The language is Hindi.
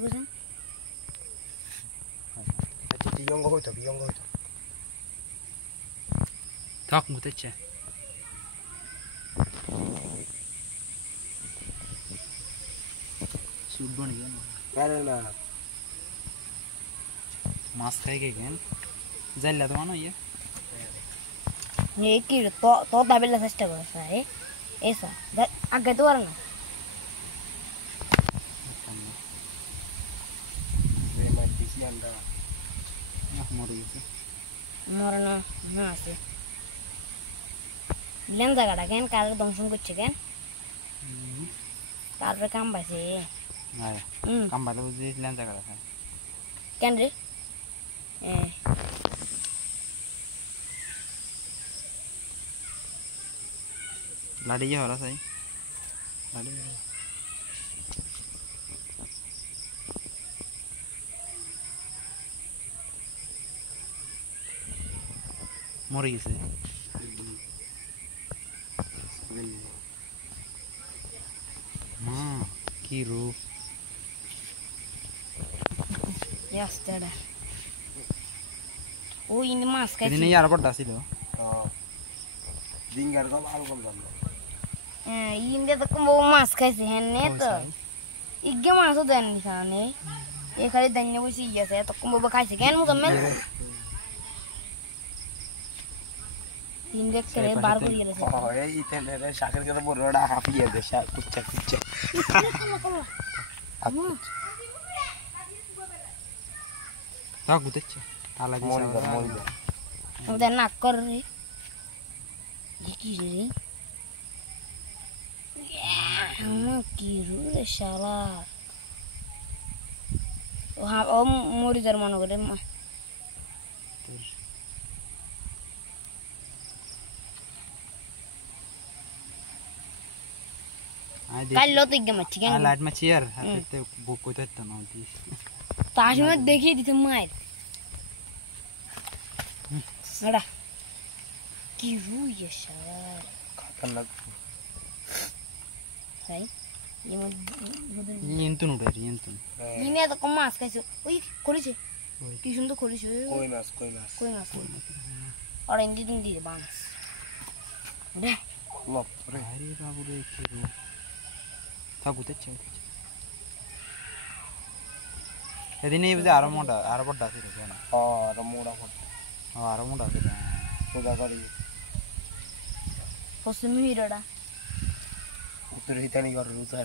kusen. Biong hoi to. Tak mutece. Suit बन गया ना मास्क है के गेन जल्ला तो ना ये की तो दाबेला सेस्टा करता है ऐसा आगे तो वरना ये मैं किसी अंदर मरना ना से लेंजा गाड़ा केन कार दंशन कुछ केन कार पे काम बासे काम बाले वो जी लेंजा गाड़ा है केन रे लाड़ी ये हो रहा सही लाड़ी मोरी से माँ की रू यस तेरा ओ इन मास्क कितने यार पड़ा सी लो हाँ डिंगर का माल कम करना इंदे तो कम वो मास्क कैसे हैं ने तो इग्गे मासो देन निशाने ये खाली दन्ने वो सी ये से तो कम वो बकाई से क्या मुकम्मल इंदे करे बार को ये ले हाँ ये इतने रे शाकर के तो बोरोड़ा हाफी है देशा कुछ tak gudece ala di मोल उधर नाक कर रे ये की रे हम की रे शाला वहां ओ मोरी जर्मन करे कल लो तो एकदम अच्छी क्या लाइट में चेयर ते बुक को तो ना दी ताश में देखिए थी मार सड़ा की रू ये शाला खतरनाक सही ये इंतु उठे इंतु ये तो कम मास्क कैसे ओए खोली से ट्यूशन तो खोली से कोई मास और इंदी तुम दी बांस उधर लो रे अरे बाबू रे की रू tak gudece jadi ini bisa arah pada sih kan हाँ रमूड़ा पड़ arah muda sih खुदा करी पसंद ही रड़ा उतर ही तनी कर रूसा